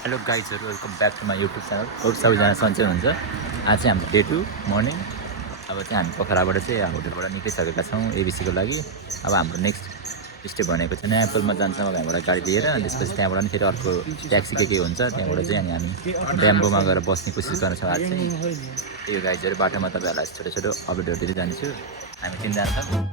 Hello गाइजहरू welcome back to my YouTube channel. Hope सबैजना सन्चै हुन्छ। आज चाहिँ हाम्रो डे 2 मर्निङ। अब चाहिँ हामी पोखराबाट चाहिँ होटलबाट निक्लिसकेका छौँ एबिसीको लागि। अब हाम्रो नेक्स्ट स्टेप भनेको चाहिँ नयाँ पुलमा जान्छौँ अब हामीबाट गाडी लिएर। त्यसपछि त्यहाँबाट फेरि अर्को ट्याक्सी के हुन्छ त्यहाँबाट चाहिँ हामी ब्याम्बोमा गएर बस्ने कोसिस गर्छौँ। आज चाहिँ यो गाइजहरू बाटोमा तपाईँहरूलाई छोटो छोटो अपडेटहरू दिँदै जान्छु। हामी तिनजना छौँ।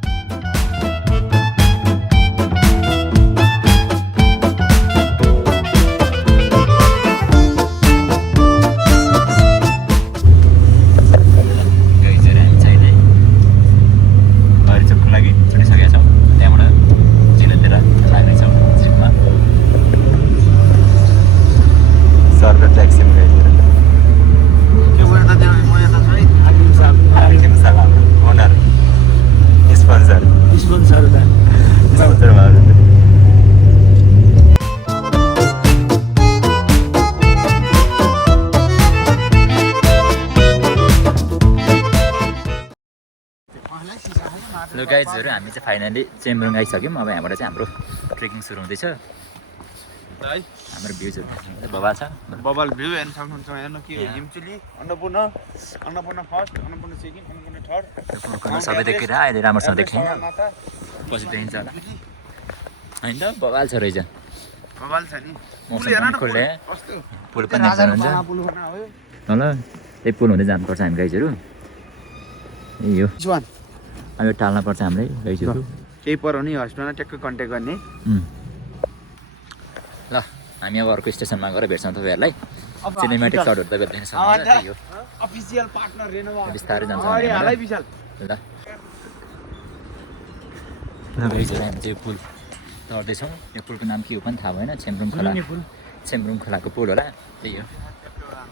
हेलो गाइजहरू हामी चाहिँ फाइनली चेम्बुङ आइसक्यौँ। अब यहाँबाट चाहिँ हाम्रो ट्रेकिङ सुरु हुँदैछ। हाम्रो भ्यूजहरू बबाल छ, बबाल भ्यू हेर्न सक्नुहुन्छ। हेर्नु के Himchuli, Annapurna first, Annapurna second, Annapurna third सबै देखेर अहिले राम्रोसँग देखेन पछि देखिन्छ होला होइन त। बबाल छ रहेछ, बबाल छ नि। मौसम पनि खुल्ले पुल पनि जानुहुन्छ ल। त्यही पुल हुँदै जानुपर्छ हामी गाइजहरू। यही हो अब टाल्न पर्छ हामीलाई गाइजहरू। केही पऱ्यो भने हस्पिटलमा ट्याक्क कन्ट्याक्ट गर्ने। ल हामी अब अर्को स्टेसनमा गएर भेट्छौँ तपाईँहरूलाई। सिनेमेटिक सर्टहरू तपाईँहरू देख्न सक्नुहुन्छ। त्यही हो अफिसियल पार्टनर रेनोभा बिस्तारै जान्छ ल। गाइजहरू हामी चाहिँ पुल चढ्दैछौँ। यो पुलको नाम के हो पनि थाहा भएन। छेम्ब्रुङ खोलाको पुल होला। त्यही हो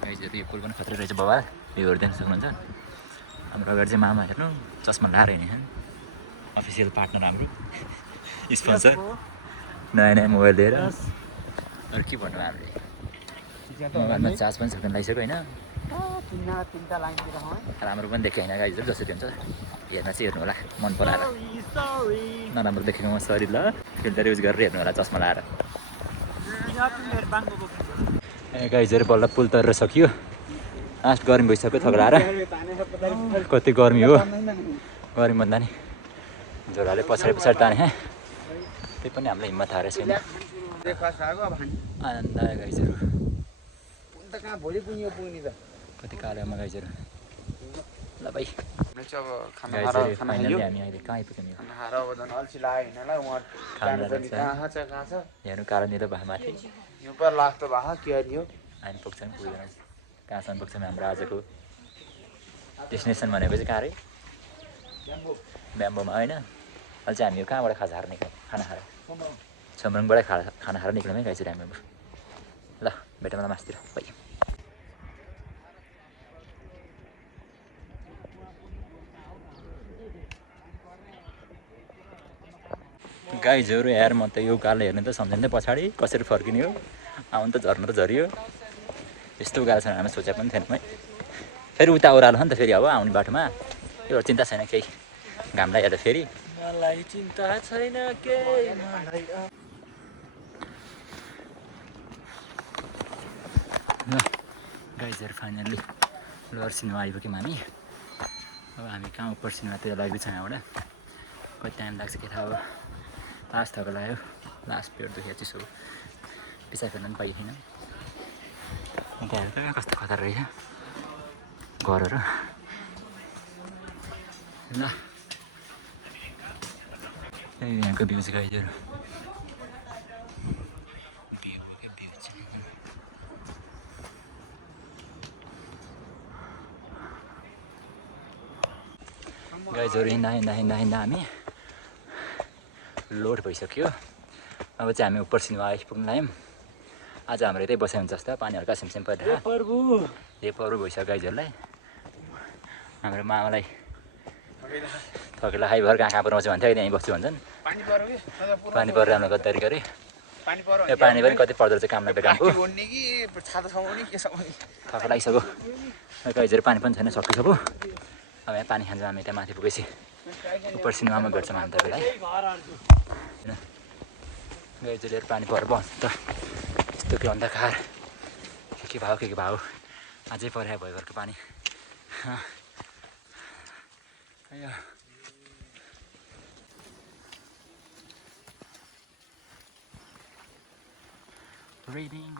गाइजहरू। यो पुल पनि खत्रै रहेछ बाबा। योहरू देख्न सक्नुहुन्छ। हाम्रो अगाडि चाहिँ मामा हेर्नु चस्मा लाएर हिँड्ने अफिसियल पार्टनर हाम्रो स्पोन्सर नयाँ नयाँ मोबाइल लिएर। अरू के भन्नु हामीले मोबाइलमा चार्ज पनि सक्दैन लगाइसक्यो होइन। राम्रो पनि देखेँ होइन गाइजहरू। जसरी हुन्छ हेर्न चाहिँ हेर्नु होला मन पराएर। नराम्रो देखेको म सरी ल। फिल्टर युज गरेर हेर्नु होला चस्मा लाएर। गाइजहरू बल्ल पुल तरेर सकियो। लास्ट गर्मी भइसक्यो थग्लाएर। कति गर्मी हो गर्मी भन्दा नि झोलाले पछाडि ताने। त्यही पनि हामीलाई हिम्मत हारेको छैन। आनन्द आयो गाइजहरू। कति कालोमा गाइजहरू। ल भाइ हामी अहिले कहाँ आइपुग्यौँ। हेर्नु कालो निलो भए माथि हामी पुग्छौँ पुग्दैन कहाँसम्म पुग्छौँ। हाम्रो आजको डेस्टिनेसन भनेको चाहिँ कहाँ अरे ब्याम्बोमा होइन। अहिले चाहिँ हामी कहाँबाट खाजा निक्ल्यौँ खाना खाएर छेम्बुङबाटै खाना खाएर निक्ल्यौँ है गाइजहरू हामी। ल भेटौँ ल मासतिर भाइ। गाइजहरू यार म त यो गालो हेर्नु त सम्झिँदै पछाडि कसरी फर्किने हो। आउनु त झर्नु त झरियो। यस्तो गाह्रो छैन हामी सोचे पनि थिएनौँ है। फेरि उता ओह्रालो नि त फेरि अब आउने बाटोमा। यो चिन्ता छैन केही घामलाई हेर्दा फेरि मलाई चिन्ता छैन केही। ल गाइजहरू फाइनल्ली लोवर सिनेमा आइपुग्यौँ हामी। अब हामी कहाँ उपर सिनेमातिर लाग्दैछौँ यहाँबाट। कति टाइम लाग्छ के थाहा हो। लास्ट थको लाग्यो। लास्ट पेट दुख्यो चिसो पिसा फेर्न पनि पाइएन। त्यहाँ कस्तो खतरा रहेछ घरहरू। ल यहाँको भ्यू चाहिँ गाइजहरू। गाइजहरू हिँड्दा हामी लोड भइसक्यो। अब चाहिँ हामी उपर सिनेमा आइपुग्न लाग्यौँ। आज हाम्रो यतै बसाइ हुन्छ जस्तो पानी हल्का सिमसिम परिरहेको हे प्रभु भइसक्यो गाइजहरूलाई। हाम्रो मामालाई थकेला खाइ भएर कहाँ बस्छु भन्थ्यो अहिले यहीँ बस्छु भन्छन्। पानी परेर हाम्रो गद्दारी गरे। यो पानी पनि कति पर्दो रहेछ काम नबेकामको। थका लागिसक्यो गाइजहरू। पानी पनि छैन सकिसक्यो। अब यहाँ पानी खान्छौँ हामी त्यहाँ माथि पुगेपछि। उपर सिनेमामा भेट्छौँ हामी तपाईँलाई होइन। गाइजहरू पानी परेर बस्छ त यस्तो के अन्धकार के भाउ अझै पऱ्यो भयो घरको पानी raining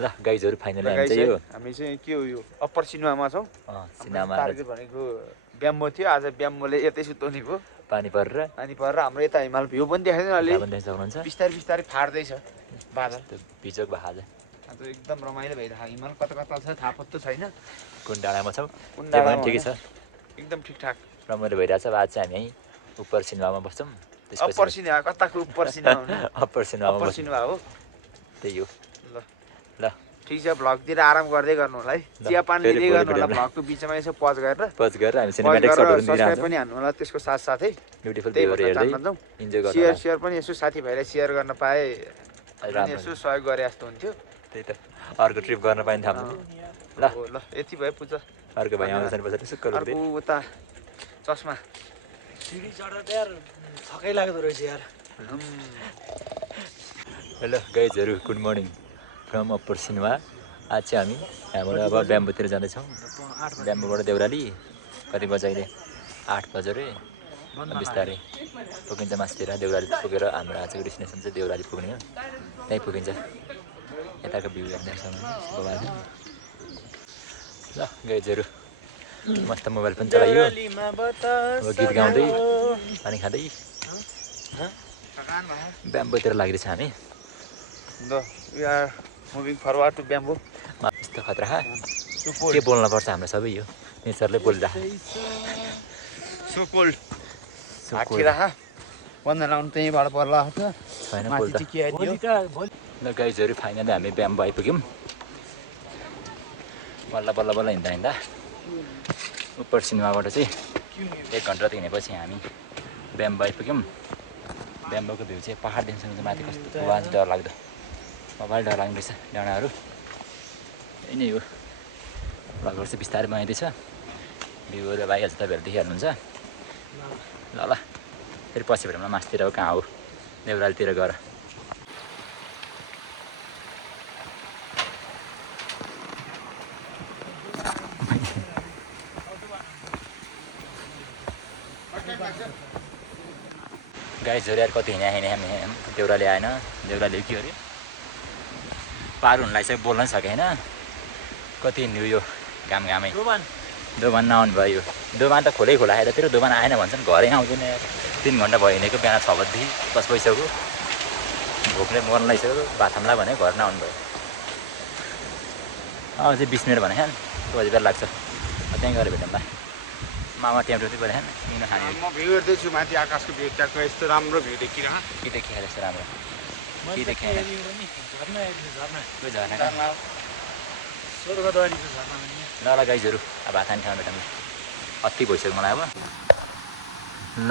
ल गाइजहरु फाइनली हामी चाहिँ यो हामी चाहिँ के हो यो अप्पर सिनेमामा छौँ सिनेमा टार्गेट भनेको ब्याम्बो थियो आज ब्याम्बोले यतै सुताउने भयो पानी परेर हाम्रो यता हिमाल भ्यू पनि देखाइदैन अलि देख्न सक्नुहुन्छ बिस्तारै फाट्दैछ बादल भिजक भए आज एकदम रमाइलो भइरहेको हिमाल कता छ थाहा पत्तो छैन कुन डाँडामा छौँ कुन त्यो पनि ठिकै छ एकदम ठिकठाक रमाइलो भइरहेछ अब आज चाहिँ हामी यहीँ उप्पर सिनेमामा बस्छौँ अप्पर सिनेमा कताको उप्पर सिनेमा अप्पर सिनेमामा अप्पर सिनेमा हो त्यही हो ल ठिक छ भ्लगतिर आराम गर्दै गर्नु होला है चिया पानी लिँदै गर्नु होला भ्लगको बिचमा यसो पज गरेर हामी सिनेमेटिक सटहरु सब्स्क्राइब पनि हान्नु होला त्यसको साथसाथै ब्युटिफुल भ्यूहरु हेर्दै इन्जोय गर्नु शेयर पनि यसो साथीभाइलाई शेयर गर्न पाए यसो सहयोग गरे जस्तो हुन्थ्यो त्यही त अर्को ट्रिप गर्न पाइन थाम्नु ल यति भयो पूजा अर्को भाइ आउँछन् पछाडि सुक्क अर्को उता चस्मा सिडी चढ्दा त यार थकै लाग्दो रहेछ यार हेलो गाइजहरु good morning from upper cinema आज चाहिँ हामी यहाँबाट अब ब्याम्बोतिर जाँदैछौँ ब्याम्बोबाट देउराली कति बजे अहिले 8 बजे रे बिस्तारै पुगिन्छ मास्तिर देउराली पुगेर हाम्रो आजको डेस्टिनेसन चाहिँ देउराली पुग्ने हो त्यहीँ पुगिन्छ यताको भ्यू हेर्दै ल गाइजहरु मस्त मोबाइल पनि चलाइयो अब गीत गाउँदै पानी खाँदै ब्याम्बोतिर लागिरहेछ हामी we are moving forward to ब्याम्बो यस्तो खतरा के बोल्न पर्छ हाम्रो सबै यो नेचरले बोलिरह सो कोल्ड हाकिरह बन्द लाउनु त्यहीँबाट पर्ला छैन कोल्ड ल गाइजहरु फाइनली हामी ब्याम्बो आइपुग्यौँ बल्ल हिँड्दा उप्पर सिनेमाबाट चाहिँ 1 घन्टा त हिँडेपछि हामी ब्याम्बो आइपुग्यौँ ब्याम्बोको भ्यू चाहिँ पहाड देख्नुहुन्छ माथि कस्तो वाज डर लाग्दो मोबाइल डर लाग्ने रहेछ डाँडाहरू यही नै हो भ्लगहरू चाहिँ बिस्तारै बनाइँदैछ भ्यूहरू अब आइहाल्छ तपाईँहरू देखिहाल्नुहुन्छ ल फेरि पछि भेटौँ न मासतिर हो कहाँ हो देउरालीतिर गएर गाइजहरु यार कति हिँड्या देउराली आएन देउराली के अरे पार हुन लागिसक्यो बोल्न सकेन कति हिँड्यो यो घामै दोभान नआउनु भयो दोभान त खोलै खोला आएर तेरो दोभान आएन भन्छन् घरै आउँदैन 3 घन्टा भयो हिँडेको बिहान 6 बजेदेखि 10 बजिसक्यो भोकले मर्न लागिसक्यो भात खाउँला भने घर नआउनु भयो अझै 20 मिनट भने बजी बेला लाग्छ त्यहीँ गएर भेटौँला मामा टेम्पो चाहिँ पऱ्यो किन खाने म भ्यू हेर्दैछु माथि आकाशको भ्यू त्यहाँको यस्तो राम्रो भ्यू देखिरह के देखिहाल्छ यस्तो राम्रो के देखिहाल्छ ल गाइजहरु अब भात खाने ठाउँ भेटौँ अति भइसक्यो मलाई अब ल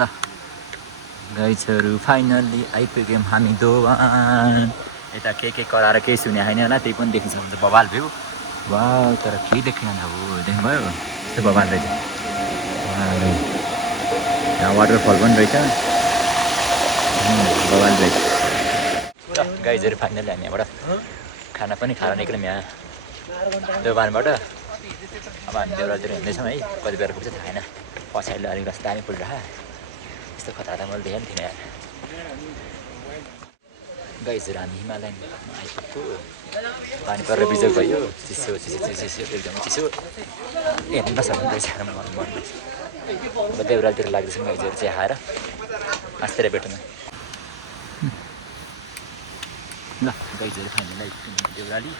गाइजहरु फाइनल्ली आइपुग्यौँ हामी दोभान यता के कराएर केही सुने होइन होला त्यही पनि देखिन्छ हुन्छ बबाल भ्यू वा तर केही देखिन अब देख्नुभयो त्यो बबाल रहेछ यहाँ वाटरफल पनि रहेछ बबाल रहेछ ल गाइजहरु फाइनल्ली हामी यहाँबाट खाना पनि खाएर निक्ल्यौँ यहाँ दोभानबाट अब हामी देउरालीतिर हिँड्दैछौँ है कति बेला पुग्छ थाहा छैन पछाडि अलिक रस्ता दामी पुगिरह यस्तो खतरा त मैले देखेँ नि थिइनँ यार गाइजहरु हामी हिमालयनमा आइपुग्यो पानी परेर बिजोग भयो चिसो एकदमै चिसो हेर्नु नसक्नु रहेछ अब देउरालीतिर लाग्दैछौँ गाइजहरु चाहिँ खाएर आस्तिर भेटौँ ल गाइजहरु फाइनली आइपुग्यौँ देउराली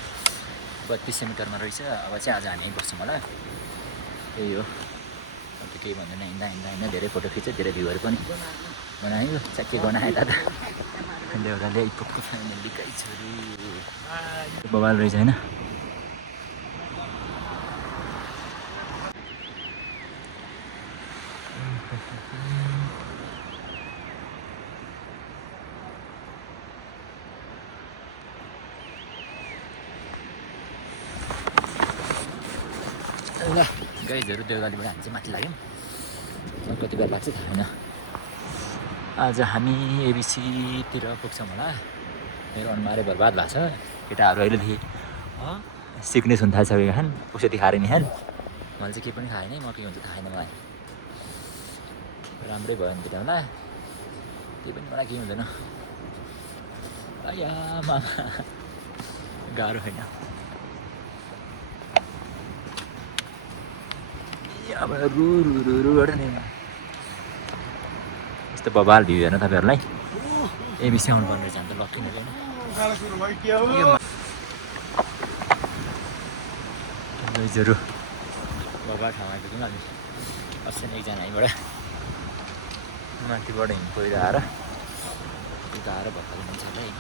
3200 मिटरमा रहेछ अब चाहिँ आज हामी बस्छौँ होला त्यही हो अन्त केही भन्दैन हिँड्दा धेरै फोटो खिच्यो धेरै भ्यूहरू पनि बनायो के बनाएँ दादा देउराली आइपुग्यो फाइनली गाइजहरु बबाल रहेछ होइन ल गाइजहरु देउरालीबाट हामी चाहिँ माथि लाग्यौँ कति बेला लाग्छ थाहा छैन आज हामी एबिसीतिर पुग्छौँ होला। मेरो अनुहारै बर्बाद भएको छ। केटाहरू अहिलेदेखि सिक्नेस हुन थालिसकेका छन्। औषधी खाएर नि खान्। मैले चाहिँ केही पनि खाएँ म के हुन्छ थाहा छैन मलाई। राम्रै भयो भने होला त्यही पनि मलाई केही हुँदैन। आया मामा गाह्रो होइन। यहाँबाट रु रु रु रु गरेर नि यस्तो बबाल भ्यू हेर्न तपाईँहरूलाई एबिसी आउनुपर्ने रहेछ अन्त लक्की नै गाइजहरू बबाल ठाउँ आइपुग्यौँ हामी। अस्ति नै एकजना यहीँबाट माथिबाट हिँड पहिरो आएर यता आएर भत्काले मान्छेहरूलाई होइन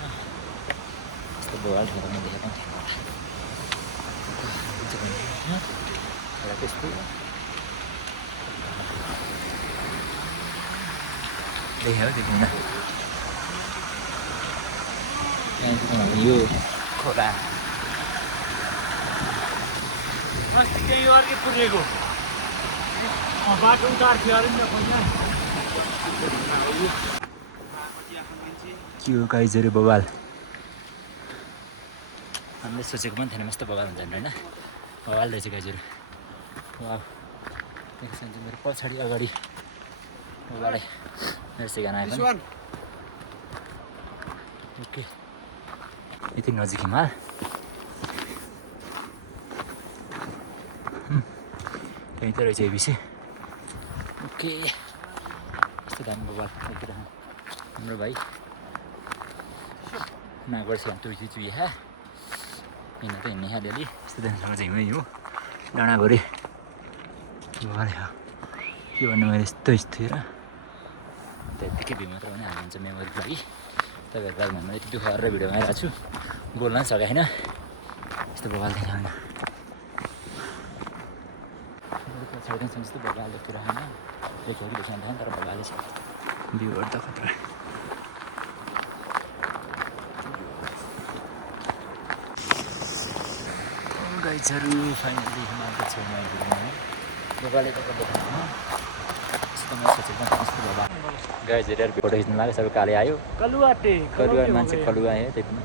यस्तो बबाल ठाउँ म देखेको थिएँ त्यस्तो देखेँ हो देख्दैन यो खोला अस्ति केही अर्कै पुगेको बाटो उतार थियो अरे नि के हो गाइजहरू बबाल हामीले सोचेको पनि थिएन यस्तो बबाल हुन्छ होइन बबाल रहेछ गाइजहरू। वा देख्छ मेरो पछाडि अगाडि बबालै मेरो सिकाना आयो पनि ओके यति नजिक हिमाल त्यहीँ त रहेछ एबिसी ओके यस्तो दामी बबाल हाम्रो भाइ नागबाट से तुई चुई है हिँड्न त हिँड्ने अलिअलि यस्तो दामीसँग चाहिँ हिँड्नै हो डाँडाभरि बबाल के भन्नु मैले यस्तो हेर त्यत्तिकै भ्यू मात्र पनि हाल्नुहुन्छ मेमोरीको लागि तपाईँहरूलाई भन्नु यति दुःख गरेर भिडियोमा आइरहेको छु बोल्न पनि सकेको छैन यस्तो बबाल देखाउन पछाडि यस्तो बबाल देख्छु होइन देखेको देखाउनु थाहा तर बबालै छ भ्यूहरू त खतरा गाइजहरू फाइनली हिमालको छेउमा आइपुग्नु बबाले त देखाउनु यस्तो म सोचेको यस्तो बबा गाइजहरू फोटो खिच्नु लाग्यो सबै काले आयो कलुवा मान्छे कलुवा आयो त्यही पनि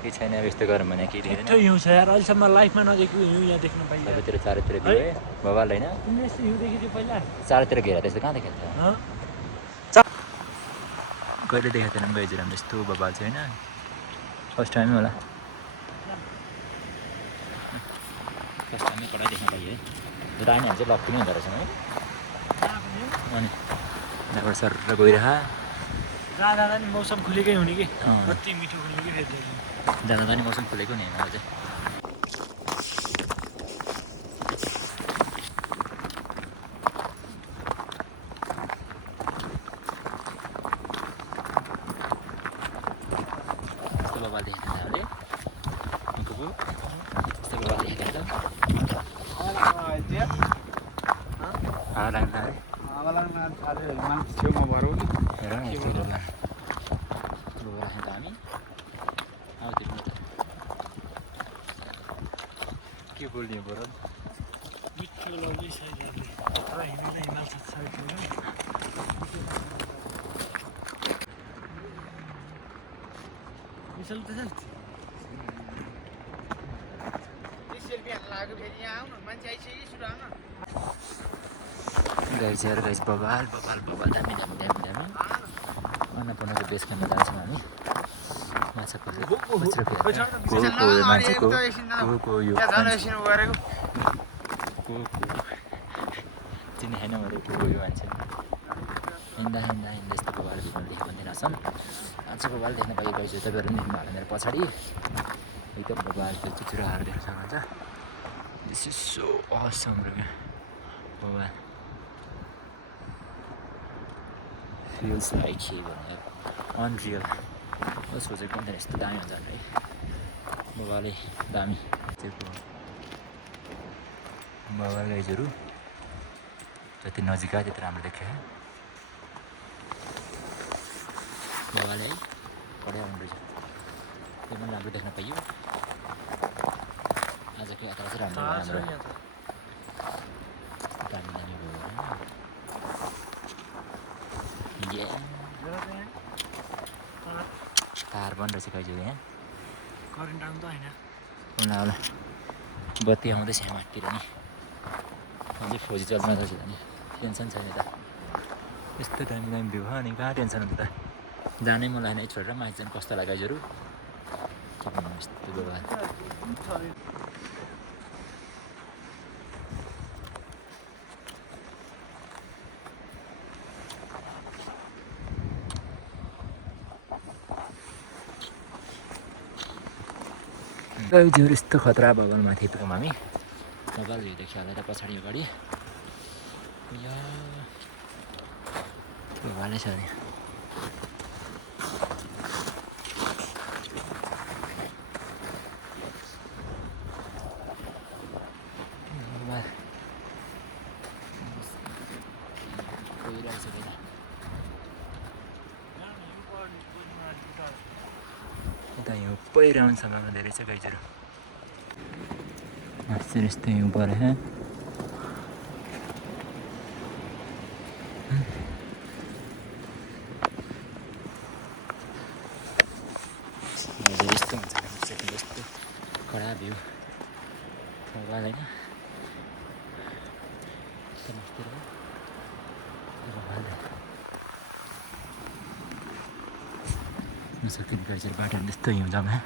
केही छैन अब यस्तो गरौँ भने केही देख्दैन हिउँ छ यार अहिलेसम्म लाइफमा नदेखेको हिउँ यहाँ देख्न पाइयो सबैतिर चारैतिर दियो बबाल होइन यस्तो हिउँ देखेको थियो पहिला चारैतिर घेरा त्यस्तो कहाँ देखेको छ कहिले देखेको थिएन गाइजहरू हाम्रो यस्तो बबाल चाहिँ होइन फर्स्ट टाइमै होला फर्स्ट टाइमै कडा देख्न पाइयो है रानीहरू चाहिँ लक्की नै हुँदो रहेछ है अनि यहाँबाट सर गइरह जाँदा नि मौसम खुलेकै हुने कि कति मिठो हुने कि फेरि जाँदा नि मौसम खुलेको नि यहाँ चाहिँ यस्तो बबाल देखेको थिएन अहिले यस्तो बबाल देखेको थिएन लाग्छ है छेउमा भरौँ नि हेर न यस्तो बबाल राख्यौँ त हामी अब त्यो के बोल्ने बरु मिठो लग्यो साइडहरूले तर हिँड्दा हिमाल साइड मिसल त गाइजहरू गाइज बबाल बबाल बबाल दामी दामी दामी दामी अन्नपूर्णको बेस क्याम्पमा जान्छौँ हामी माछा को मान्छेको को यो चिनी छैन मेरो को यो मान्छे हिँड्दा हिँड्दा हिँड्दा यस्तो बबाल भिडियोमा देखेको पनि रहेछन् आज बबाल देख्न पाइयो गाइजहरू तपाईँहरू पनि देख्नु भएको मेरो पछाडि एकदम बबाल त्यो चुचुराहरू देख्न सक्नुहुन्छ दिस इज सो असम बबाल feels like he will unreal सोचेको पनि थिएन यस्तो दामी हुन्छ है बबाले दामी बबाल गाइजहरू जति नजिक आयो त्यति राम्रो देख्यो बबाले है कडै आउनु रहेछ त्यो पनि राम्रो देख्न पाइयो आजको यात्रा चाहिँ राम्रो दामी दामी भयो बन्द रहेछ गाइजहरू यहाँ करेन्ट आउनु त होइन होला होला बत्ती आउँदैछ यहाँ माथितिर नि अझै फौजी चल्न रहेछ नि टेन्सन छैन त यस्तो दामी दामी भ्यू अनि कहाँ टेन्सन हुन्छ त जानै मलाई नै छोडेर माथि चाहिँ कस्तो लाग्यो गाइजहरू के भन्नु यस्तो व्यवहार गाइजहरू यस्तो खतरा बगालमाथि पुग्यौँ हामी बगाल भ्यूदेखि हालेर पछाडि अगाडि बगालै छ नि यता हिउँ पहिराउनसम्म धेरै छ गाइजहरू यस्तो हिउँ पऱ्यो यहाँ यस्तो हुन्छ यस्तो कडा भ्यू बगाल होइन नसक्ने गाइजहरू बाटोहरू त्यस्तो हिउँ जम्मा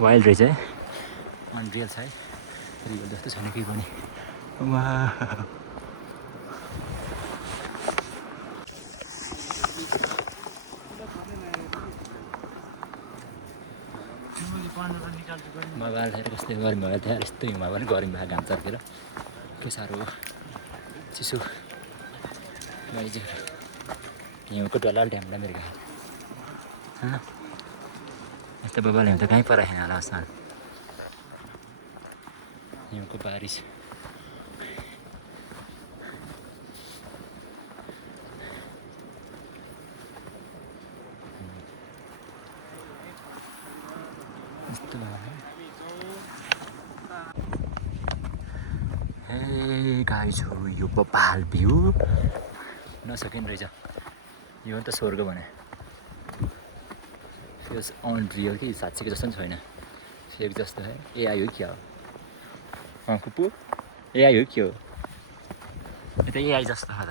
वाइल्ड रहेछ है अनरियल छ है रियल जस्तो छैन केही पनि बगाल हेरेर कस्तै गर्मी भएको थियो यस्तो हिउँमा पनि गर्मी भएको घाम चर्केर के साह्रो चिसो गाइजहरू हिउँको डल्ला ड्याम मेरो गाई होइन यस्तो बगाल हिउँ त कहीँ पराएन होला सान हिउँको बारिस यस्तो हे गाइजहरू यो बबाल भ्यू नसकिने रहेछ यो त स्वर्ग भने फेस अनरियल कि साँच्चीको जस्तो पनि छैन फेक जस्तो है एआई हो क्या हो कुपु एआई हो के हो यो त एआई जस्तो छ त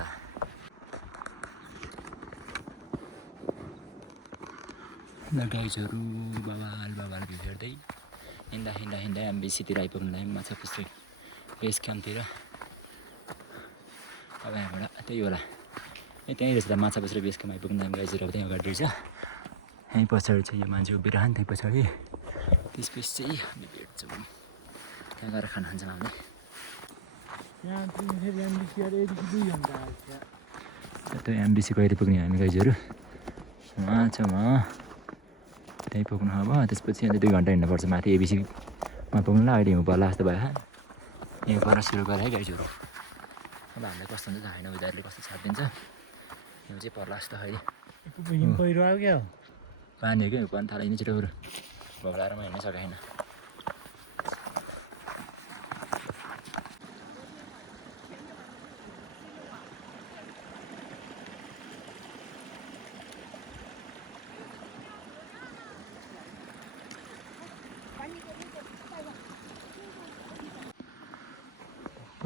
गाइजहरू बबाल बबाल भ्यू हेर्दै हिँड्दा हिँड्दा हिँड्दै एमबिसीतिर आइपुग्नु लागि माछा पुछ्रै बेस क्याम्पतिर अब यहाँबाट त्यही होला त्यहीँ रहेछ त माछा पुछ्रै बेस क्याम्प आइपुग्नु लागि गाइजहरू अब त्यहीँ अगाडि रहेछ यहीँ पछाडि चाहिँ यो मान्छे उभिरहन् त्यहीँ पछाडि त्यसपछि चाहिँ हामी भेट्छौँ त्यहाँ गएर खाना खान्छौँ हामीले त्यो एमबिसी कहिले पुग्ने हामी गाइजहरू उहाँ छ उहाँ त्यहीँ पुग्नु अब त्यसपछि अन्त 2 घन्टा हिँड्नुपर्छ माथि एबिसीमा पुग्नुलाई अहिले हिउँ पर्ला जस्तो भयो हिउँ पर्न सुरु गरे है गाइजहरू अब हामीलाई कस्तो हुन्छ थाहा छैन उनीहरूले कस्तो छापिदिन्छ हिउँ चाहिँ पर्ला जस्तो अहिले पहिरो आयो क्या पानी हो क्या हिउँ पर्न थाल्यो छिटो भोलाएर म हिँड्नै सकेको छैन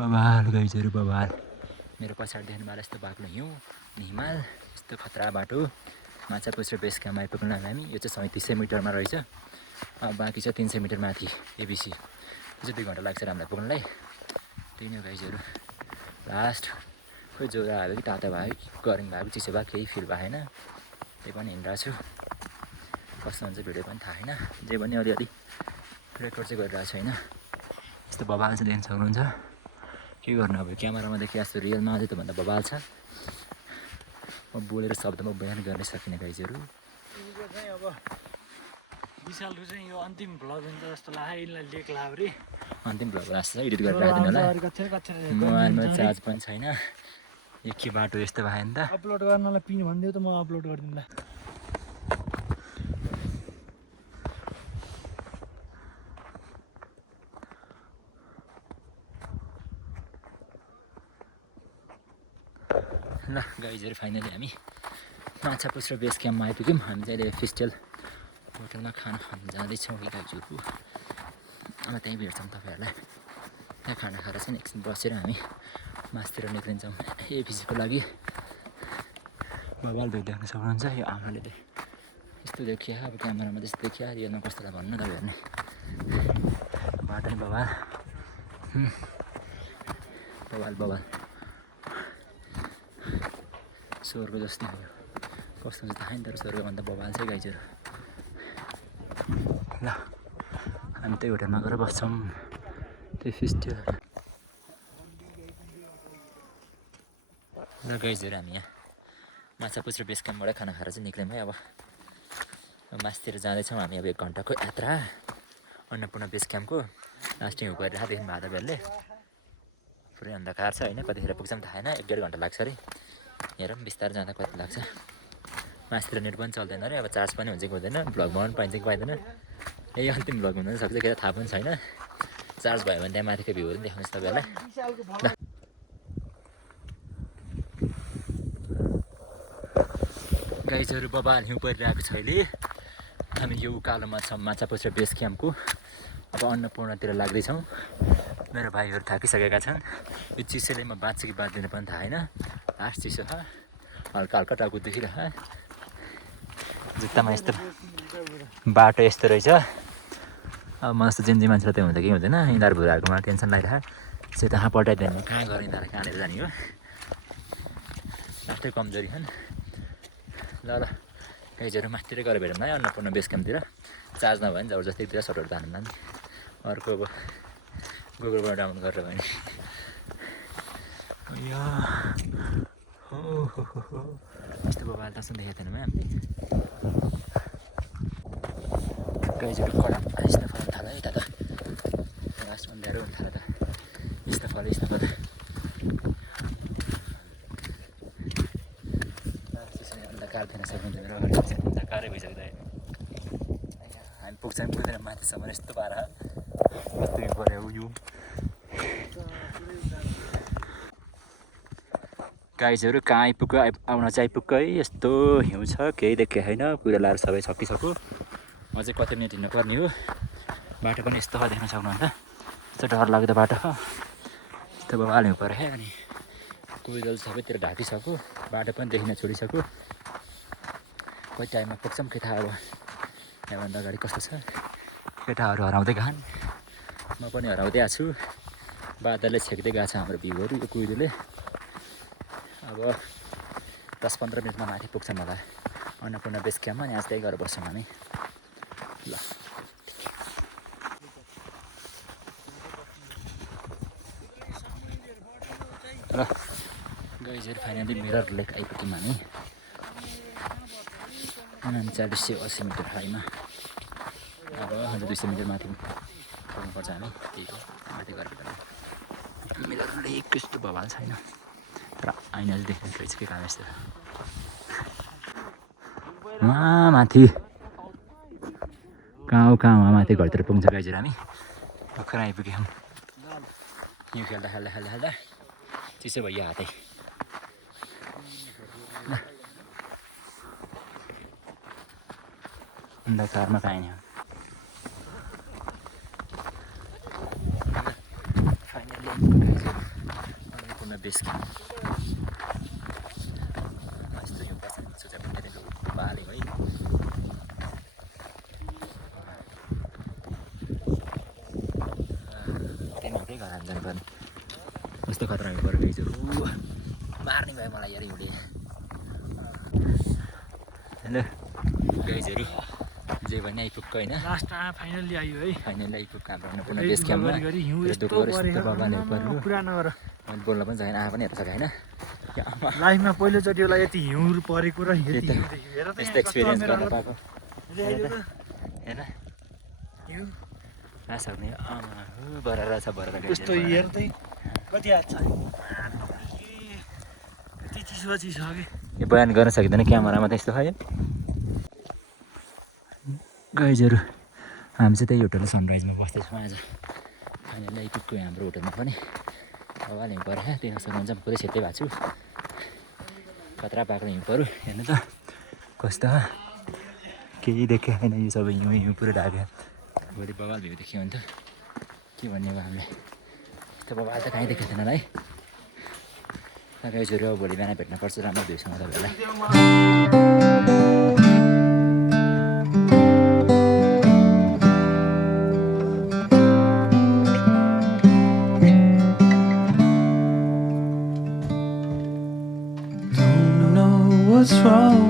बबाल गाइजहरू बबाल मेरो पछाडि देख्नु मलाई यस्तो बाक्लो हिउँ हिमाल यस्तो खतरा बाटो माछा पुछ्रे बेस क्याम्प आइपुग्नु लागि हामी यो चाहिँ 3700 मिटरमा रहेछ अब बाँकी छ 300 मिटर माथि एबिसी त्यो चाहिँ 2 घन्टा लाग्छ हामीलाई पुग्नुलाई त्यही नै हो गाइजहरू लास्ट खोइ ज्वरो आयो कि तातो भयो कि गर्मी भयो कि चिसो भयो केही फिल भएन त्यही पनि हिँडिरहेको छु कस्तो हुन्छ भिडियो पनि थाहा छैन जे पनि अलिअलि रेकर्ड चाहिँ गरिरहेको छु होइन यस्तो बबाल चाहिँ देख्न सक्नुहुन्छ के गर्नु अब क्यामेरामा देखि जस्तो रियलमा अझै त्योभन्दा बबाल छ म बोलेर शब्दमा बयान गर्न सकिने गाइजहरू अब विशालको चाहिँ यो अन्तिम भ्लग हुन्छ जस्तो लाग्यो यिनलाई लेक लाब्रे अन्तिम भ्लग लास्ट एडिट गरेर राखिदिनु होला मोबाइलमा चार्ज पनि छैन यो के बाटो यस्तो भयो नि त अपलोड गर्नलाई पिन भनिदियो त म अपलोड गरिदिउँला ल गाइजहरू फाइनली हामी माछापुच्छ्रे बेस क्याम्पमा आइपुग्यौँ। हामी चाहिँ अहिले फिस्टेल होटलमा खाना खान जाँदैछौँ गाइजहरू। अब त्यहीँ भेट्छौँ तपाईँहरूलाई। त्यहाँ खाना खाएर चाहिँ एकछिन बसेर हामी मासतिर निक्लिन्छौँ एबिसीको लागि। बबाल भेट देख्न सक्नुहुन्छ। यो आमाले यस्तो देखिया, अब क्यामेरामा त्यस्तो देखिया, रियलमा कस्तोलाई भन्नु तपाईँहरूले। बाटो नि बबाल बबाल बबाल स्वर्ग जस्तै हो। कस्तो चाहिँ थाहा नि तर स्वर्गभन्दा बबाल चाहिँ गाइजहरू। ल हामी त्यही होटलमा गएर बस्छौँ। त्यही फिस्टेल र गाइजहरू हामी यहाँ माछापुच्छ्रे बेस क्याम्पबाट खाना खाएर चाहिँ निक्ल्यौँ है। अब मासतिर जाँदैछौँ हामी। अब 1 घन्टाको यात्रा अन्नपूर्ण बेस क्याम्पको। लास्ट हिउँ गइरहेको देखिनु भएको तपाईँहरूले। पुरै अन्धकार छ होइन, कतिखेर पुग्छ पनि थाहा छैन। 1-1.5 घन्टा लाग्छ अरे। हेरौँ बिस्तारै जाँदा कति लाग्छ। मासतिर नेट पनि चल्दैन अरे। अब चार्ज पनि हुन्छ कि हुँदैन, भ्लग बनाउनु पाइन्छ कि पाइँदैन, यही अन्तिम भ्लग हुन सक्छ कि थाहा पनि छैन। चार्ज भयो भने त्यहाँ माथिको भ्यूहरू पनि देखाउनुहोस् तपाईँहरूलाई। ल गाइजहरू बबाल हिउँ परिरहेको छ अहिले। हामी यो उकालोमा छौँ माछापुच्छ्रे बेस क्याम्पको। अब अन्नपूर्णतिर लाग्दैछौँ। मेरो भाइहरू थाकिसकेका छन्। यो चिसोले म बाँच्छु कि बाँच्दिनँ पनि थाहा होइन। लास्ट चिसो छ, हल्का हल्का टाउको दुखिरह। जुत्तामा यस्तो बाटो यस्तो रहेछ। अब म जस्तो जेन्जी मान्छेलाई त हुन्छ कि हुँदैन, यिनीहरू भुराहरूकोमा टेन्सन लागिरहेको। यसो त्यहाँ पठाइदियो भने कहाँ गएर यिनीहरूलाई कहाँनिर जाने हो। लास्टै कमजोरी छन्। ल ल गाइजहरू माथितिर गएर भेटौँ है अन्नपूर्ण बेस क्याम्पतिर। चार्ज नभयो भने जबरजस्तीतिर सटहरू जानु नि। अर्को अब गुगलबाट डाउनलोड गरेर भयो नि। यस्तो बबाल तसँग देखेको थिएन हामीले। गाइजहरू कडा यस्तो फल थाल्यो है। यता त लास्ट अन्ध्यारो हुन थाल्यो त। यस्तो फल अन्धकार थिएन सक्नुहुन्छ। मेरो अगाडि अन्धकारै भइसक्यो। हामी पुग्छौँ पुग्दैन माथिसम्म यस्तो पारा कस्तो हिउँ पऱ्यो यो। गाइजहरू कहाँ आइपुग्यो, आउन चाहिँ आइपुग्यो है। यस्तो हिउँ छ, केही देखेको छैन। कुरा लाएर सबै सकिसक्यो। अझै कति मिनट हिँड्नुपर्ने हो। बाटो पनि यस्तो देख्न सक्नुहुन्छ। यस्तो डरलाग्दो बाटो हो। यस्तो बबाल हिउँ पऱ्यो है। अनि कुइदल सबैतिर ढाकिसक्यो। बाटो पनि देखिन छोडिसक्यो। कति टाइममा पुग्छौँ के थाहा। अब यहाँभन्दा अगाडि कस्तो छ। केटाहरू हराउँदै गएछन्, म पनि हराउँदै आएको छु। बादलले छेक्दै गएको छ हाम्रो भ्यूहरू यो कुइरोले। अब 10-15 मिनटमा माथि पुग्छौँ होला अन्नपूर्ण बेस क्याम्पमा। अनि आज त्यही गरेर बस्छौँ हामी। ल ल गाइजहरू फाइनली मिरर लेक आइपुग्यौँ हामी। 3980 मिटर हाईमा। अब 200 मिटर माथि पुग्नुपर्छ हामी। त्यही हो माथि गएर मिरर लेक यस्तो बवाल छैन, तर आइना चाहिँ देख्नु रहेछ के काम यस्तो। वहाँ माथि कहाँ माथि घरतिर पुग्छ गाइजहरू। हामी भर्खर आइपुग्यौँ। हिउँ खेल्दा चिसो भइयो हातै। अन्धकारमा पाइने हो। Finally Annapurna base camp. यस्तो हिउँ पर्छ सोचे पनि बालेको है। त्यही मात्रै घर हाल्नु जानुपर्ने। कस्तो खतरा हिउँ पऱ्यो गाइजहरू। मार्ने भयो मलाई यार हिउँले। हेलो गाइजहरू, जे भने आइपुग्यो होइन। लास्ट फाइनली आयो है। फाइनली आइपुग्यो हाम्रो अन्नपूर्ण बेस क्याम्पमा। पुरा नगर मैले बोल्न पनि सकेन, आँखा पनि हेर्न सकेन। लाइफमा पहिलोचोटि होला यति हिउँ परेको र यस्तो एक्सपिरियन्स गर्न पाएको हेर। हिउँ नसक्ने आमा बराबर छ बराबर। यस्तो हेर्दै कति हात छ यति चिसो कि यो बयान गर्न सकिँदैन क्यामेरामा त यस्तो है। गाइजहरू हामी चाहिँ त्यही होटल सनराइजमा बस्दैछौँ आज। फाइनली आइपुग्यो हाम्रो होटलमा पनि। अब हिउँ परेर देख्न सक्नुहुन्छ, म पुरै सेतै भएको छु। खतरा पाएको हिउँहरू हेर्नु त कस्तो केही देखेको छैन यो सबै हिउँ पुरै ढाक्यो भोलि बवाल भ्यू देख्यो भने त के भन्ने अब हामीले यस्तो बवाल त कहीँ देखेको थिएन है तपाईँहरू अब भोलि बिहान भेट्नुपर्छ राम्रो भ्यूसँग तपाईँहरूलाई Don't know what's wrong,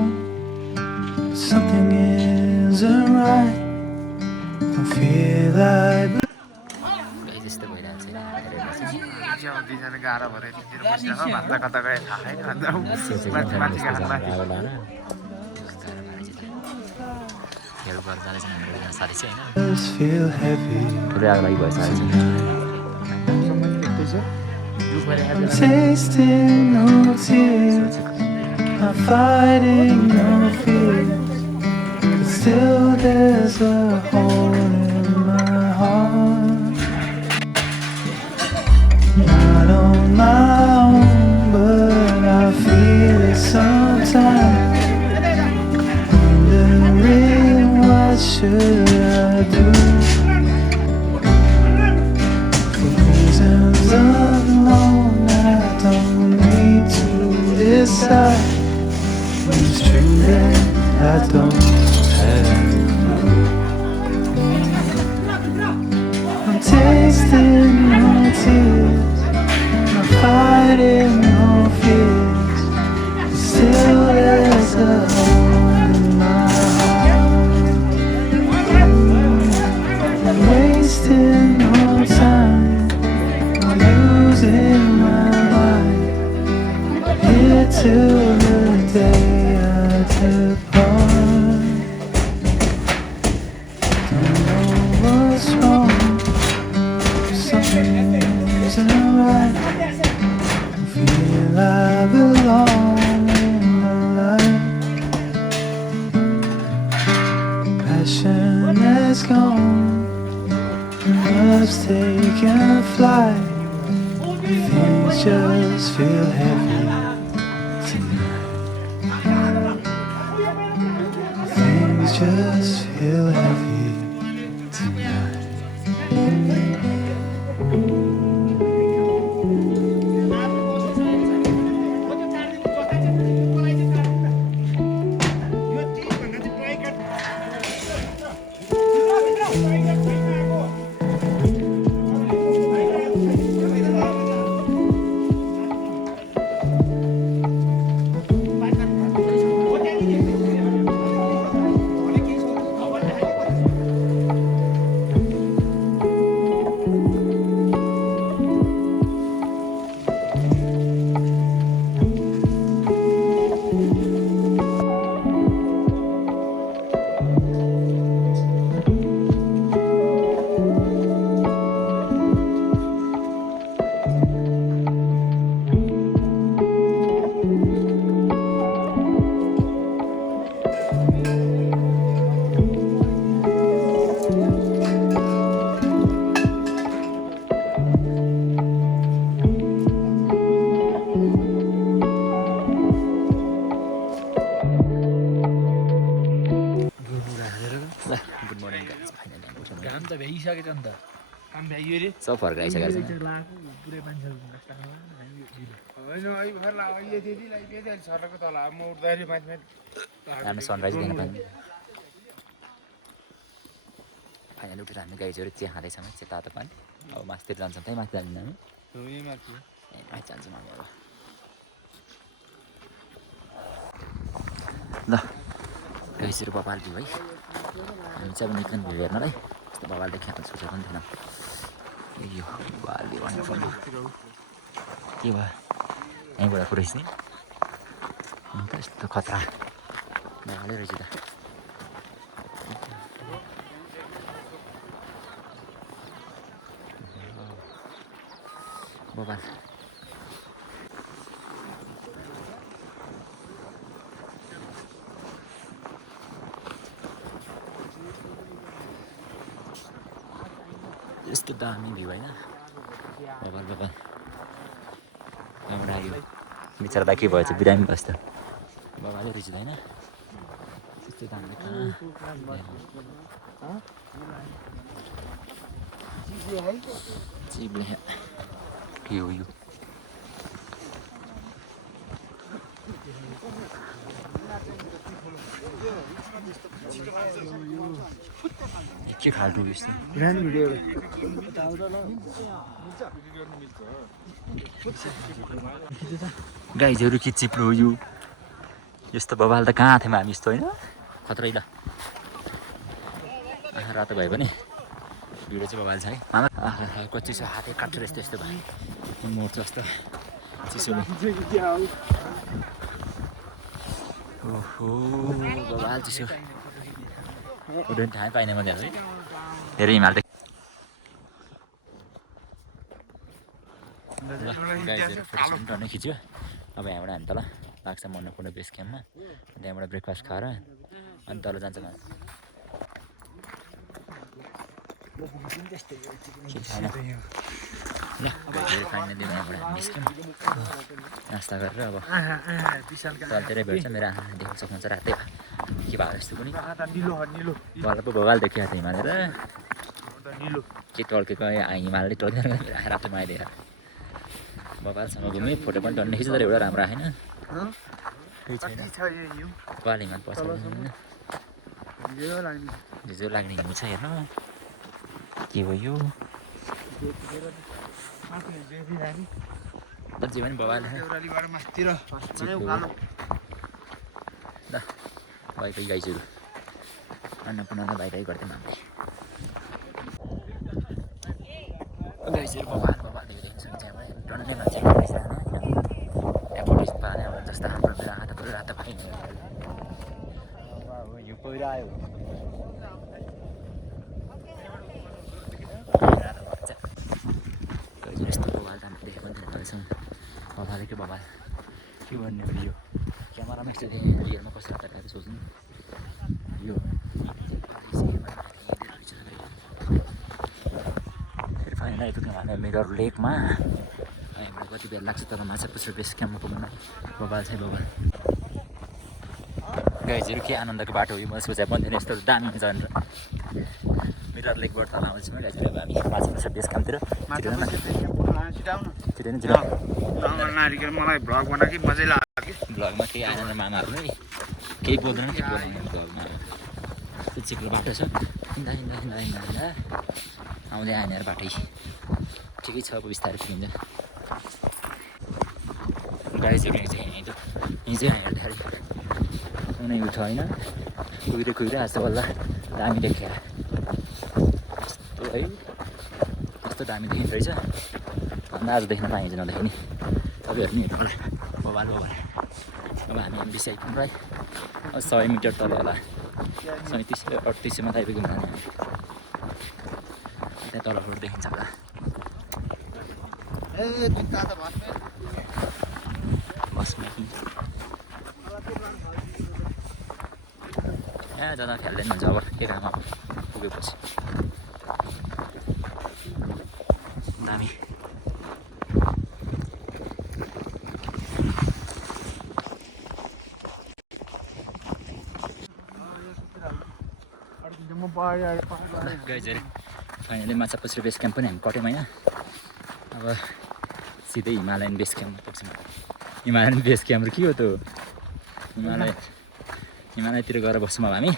but something isn't right. Don't feel like गाई जस्तो भइरहेको छैन हेरेर चाहिँ अब दुईजना गाह्रो भएर यतितिर बस्दा हो भन्दा कता गए थाहा छैन अन्त सोचेको माथि माथि थिएन गएर माथि अब लाएर हेल्प गरेर जाँदैछ हाम्रो एकजना साथी चाहिँ होइन just feel heavy. पुरै आग लागि भइसकेको छ I'm tasting no tears, I'm fighting no fears, but still there's a hole in my heart. Not on my own, but I feel it sometimes. Wondering what should I do? For reasons unknown, I don't need to decide. It's true that I don't have a clue. I'm tasting no tears, I'm fighting no fears. Still there's a hole in my heart. Wasting no time, I'm losing my mind. Here till the day I depart. Don't know what's wrong, something isn't right. I feel I belong in the light. Passion has gone, love's taken flight. Things just feel heavy tonight. Things just feel heavy tonight. Good morning guys finally हामी उठ्यौँ घाम त भ्याइसकेछ नि त काम भ्याइयो रे सब फर्क आइसकेको छ लगाएको पुरै मान्छेहरू होइन अहिले भएर अहिले त्यति लगाइदिएछ अहिले सडकको तल अब म उठ्दाखेरि माथि माथि राम्रो सनराइज देख्न पाइन्छ फाइनली उठेर हामी गाइजहरू चिया खाँदैछौँ चिया तातो पानी अब माथितिर जान्छौँ त्यहीँ माथि जाँदैन हामी यहीँ माथि यहीँ माथि जान्छौँ हामी अब ल गाइजहरू बबाल भ्यू है हामी चाहिँ अब निक्लिनु भ्यू हेर्नलाई यस्तो बबाल देख्यो भने सोचेको पनि थिएन यो बबाल भ्यू वन्डरफुल के भयो यहीँबाट पुऱ्याइस् नि अन्त यस्तो खतरा बबालै रहेछ त बबाल यस्तो दामी भ्यू होइन बबाल बबाल त्यहाँबाट आयो बिचरा दाइ के भएछ बिरामी भएछ त बाबाले रिसिँदैन त्यस्तै त हामीले कहाँ चिब्ले के हो यो के खाल्टो यस्तो गाइजहरू के चिप्लो हो यो यस्तो बबाल त कहाँ थियौँ हामी यस्तो होइन खत्रै ल रातो भए पनि भिडियो चाहिँ बबाल छ है मामा कति चिसो हातै काटेर यस्तो यस्तो भयो मर्छ जस्तो चिसोले ओहो बबाल चिसो उड्ने ठाउँ पाइने म है धेरै हिमाल गाइजहरू फोटो टन्नै खिच्यो अब यहाँबाट हामी तल लाग्छ अन्नपूर्ण बेस क्याम्पमा त्यहाँबाट ब्रेकफास्ट खाएर अनि तल जान्छ ल फाइनली यहाँबाट हामी निस्क्यौँ नास्ता गरेर अब तलतिरै भेट्छ मेरो आँखा देख्न सक्नुहुन्छ रातै के भयो यस्तो पनि बल्ल पो बगाल देखिएको थियो हिमालेर के टल्केको हिमालले टल्केर रातो माइदिएर बबालसँग घुमेँ फोटो पनि टन्ने खिच्यो तर एउटा राम्रो आएन केही छैन बबाल हिमाल पछाडि झिजो लाग्ने हिउँ छ हेर्नु के हो यो जे पनि बबाल ल बाइक गाइजहरू अन्नपूर्ण बाइक गर्थ्यौँ हामीले गाइजहरू बबाल देख्दै सक्छ टन्नै मान्छे त्यहाँ पाने जस्तो हाम्रो मेरो हात पुरै रातो पाइन यो पहिरो आयो यस्तो बबाल त हामीले देखेको पनि थिएन अहिलेसम्म बबाले के बबाल के भन्ने यो क्यामेरामा यस्तो रियलमा कस्तो राखेर सोच्नु यो फेरि फाइनल आइपुग्यौँ हामी मिरर लेकमा हामीलाई कति बेर लाग्छ तर माछा पुछ्रो बेस क्याम्पमा पुग्न बबाल चाहिँ बबाल गाइजहरू के आनन्दको बाटो हो यो म सोचे पनि थिएन यस्तो दामी हुन्छ भनेर मिरर लेकबाट तल आउँछौँ गाइजहरू अब हामी माछा पुछ्रो बेस क्याम्पतिर मलाई भ्लग बनाएको मजै लाग्यो भ्लगमा केही आएन मामाहरू नै केही बोल्दैन के बोलाउने भ्लगमा त्यो चिप्लो बाटो छ हिँड्दा हिँड्दा हिँड्दा हिँड्दा हिँड्दा आउँदै आएन बाटै ठिकै छ अब बिस्तारै पुगिन्छ गाइजहरू यहीँ चाहिँ हेर्दाखेरि कुनै उठ होइन कुहिरो आज बल्ल दामी देखियो यस्तो है कस्तो दामी देखिँदो रहेछ अन्त आज देख्न पाइन्छ नदेखि नि तपाईँहरू नि हेर्नु होला बबाल अब हामी बेसी आइपुग्यौँ है 100 मिटर तल होला 37-38 माथि आइपुग्यौँ हामी त्यहाँ तलबाट देखिन्छ होला बसमा यहाँ जाँदा फ्याल्दैन हुन्छ अब के काम अब पुगेपछि दामी गाइजहरू फाइनली माछा पुछ्रो बेस क्याम्प पनि हामी कट्यौँ होइन अब सिधै हिमालयन बेस क्याम्प पुग्छौँ हिमालयन बेस क्याम्प के हो त हिमालयतिर गएर बस्छौँ अब हामी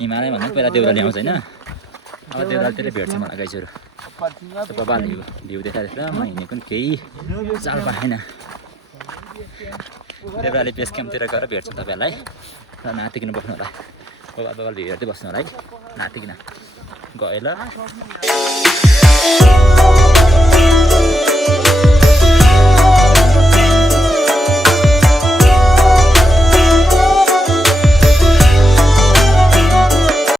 हिमालय भन्दा पहिला देउराली आउँछ होइन अब देउरालीतिर भेट्छौँ मलाई गाइजहरू बबाल भ्यू देखाएर म हिँडेको पनि केही चाल पाएन देउराली बेस क्याम्पतिर गएर भेट्छौँ तपाईँहरूलाई र नातिकन बस्नु होला बबाल भ्यू हेर्दै बस्नु होला है नातिकन गयो ल